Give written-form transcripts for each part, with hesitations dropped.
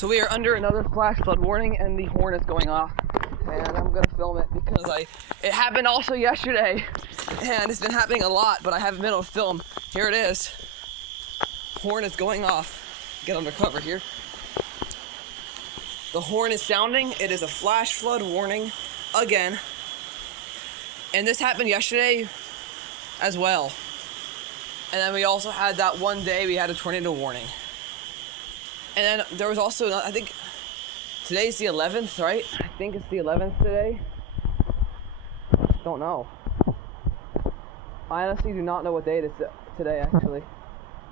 So we are under another flash flood warning, and the horn is going off. And I'm gonna film it because it happened also yesterday, and it's been happening a lot, but I haven't been able to film. Here it is. Horn is going off. Get under cover here. The horn is sounding. It is a flash flood warning again. And this happened yesterday as well. And then we also had that one day we had a tornado warning. And then there was also, I think today's the 11th, right? I think it's the 11th today. Don't know. I honestly do not know what date it's today, actually.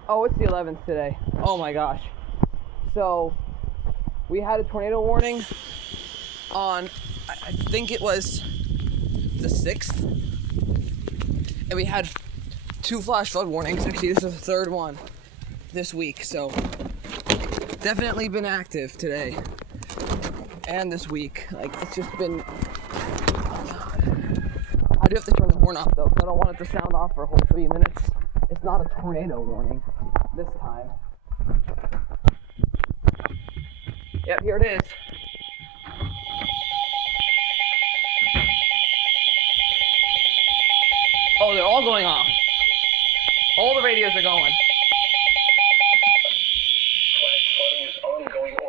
Oh, it's the 11th today. Oh my gosh. So, we had a tornado warning on, I think it was the 6th. And we had 2 flash flood warnings. Actually, this is the 3rd one this week. So, definitely been active today. And this week. Like, it's just been... I do have to turn the horn off, though, because I don't want it to sound off for a whole 3 minutes. It's not a tornado warning this time. Yep, here it is. Oh, they're all going off. All the radios are going.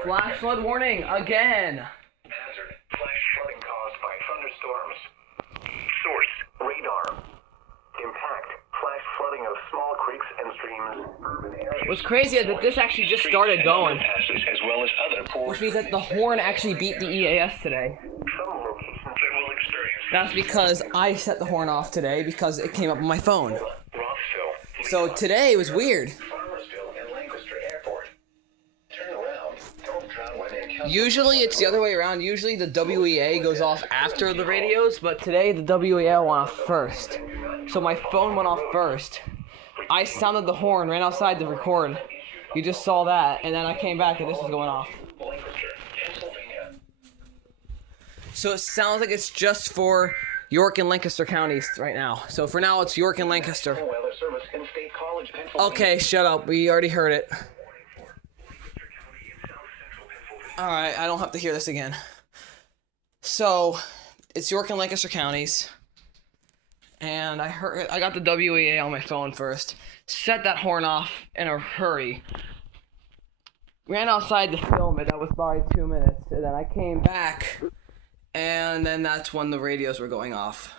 Flash flood warning again. Hazard. Flash flooding caused by thunderstorms. Source. Radar. Impact. Flash flooding of small creeks and streams. Urban areas. What's crazy is that this actually just started going. As well as other Which means that the horn actually beat the EAS today. Some locations that will experience. That's because I set the horn off today because it came up on my phone. So today was weird. Usually it's the other way around. Usually the WEA goes off after the radios, but today the WEA went off first. So my phone went off first. I sounded the horn, ran outside to record. You just saw that, and then I came back and this was going off. So it sounds like it's just for York and Lancaster counties right now. So for now it's York and Lancaster. Okay, shut up. We already heard it. Alright, I don't have to hear this again. So, it's York and Lancaster counties. And I got the WEA on my phone first. Set that horn off in a hurry. Ran outside to film it. That was probably 2 minutes. And then I came back. And then that's when the radios were going off.